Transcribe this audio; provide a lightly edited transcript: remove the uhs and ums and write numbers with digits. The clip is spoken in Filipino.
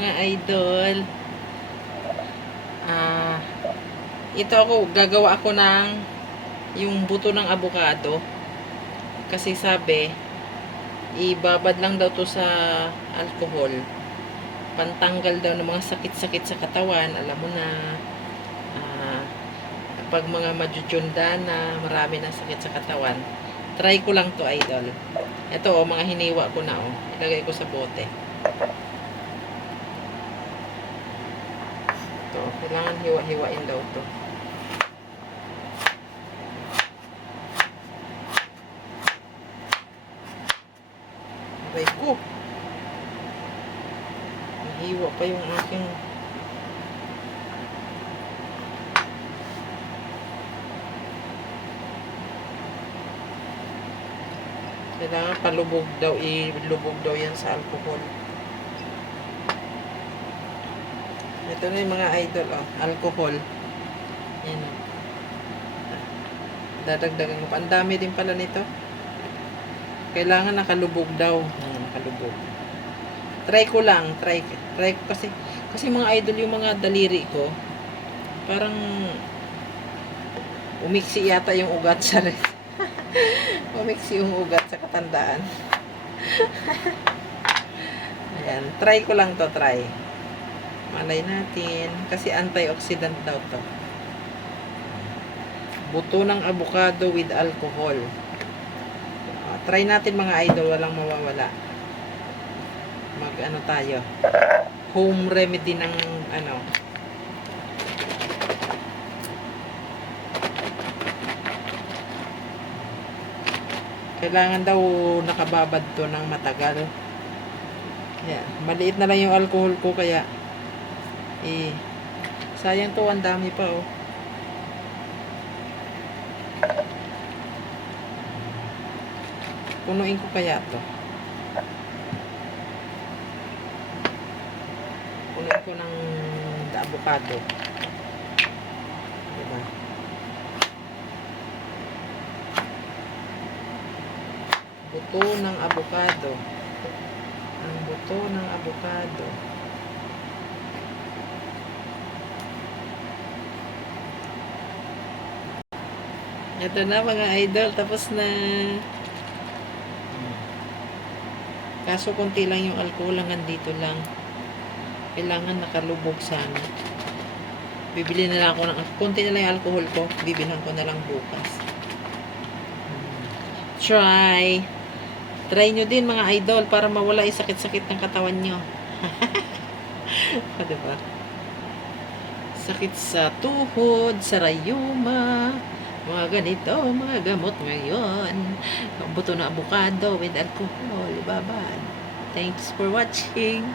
mga idol. Ito gagawa ako ng yung buto ng avocado. Kasi sabi, ibabad lang daw to sa alcohol. Pantanggal daw ng mga sakit-sakit sa katawan. Alam mo na, pag mga majujunda na marami ng sakit sa katawan. Try ko lang to, idol. Ito, mga hiniwa ko na, ilagay ko sa bote. Ito, kailangan hiwa-hiwain daw to. Aray ko. Nahiwa pa yung aking kailangan palubog daw, ilubog daw yan sa alcohol. Ito na yung mga idol, alcohol. Yan. Dadagdagan ko pa. Ang dami din pala nito. Kailangan nakalubog daw. Nakalubog. Try ko lang. Try ko kasi mga idol, yung mga daliri ko, parang umiksi yata yung ugat sa rin. Umiksi yung ugat sa katandaan. Ayan. Try ko lang to, try. Malay natin. Kasi antioxidant daw to. Buto ng avocado with alcohol. Try natin mga idol. Walang mawawala. Mag-ano tayo. Home remedy ng ano. Kailangan daw nakababad to ng matagal. Yeah. Maliit na lang yung alcohol ko kaya sayang to, ang dami pa punuin ko kaya to. Punuin ko ng avocado. Diba? Buto ng avocado. Ang buto ng avocado. Ito na mga idol, tapos na. Kaso konti lang yung alcohol, hanggang dito lang. Kailangan nakalubog sana. Bibili na lang ako ng konti na lang yung alcohol ko. Bibilhan ko na lang bukas. Try nyo din mga idol para mawala yung sakit-sakit ng katawan nyo. Diba? Sakit sa tuhod, sa rayuma, mga ganito, mga gamot ngayon. Buto na avocado with alcohol, babad. Thanks for watching.